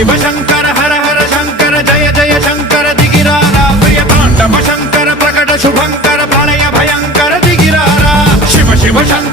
शिव शंकर हर हर शंकर जय जय शंकर दिगिरारा प्रिय तांडव शंकर प्रकट शुभंकर प्रलय भयंकर दिगिरारा शिव शिव शंकर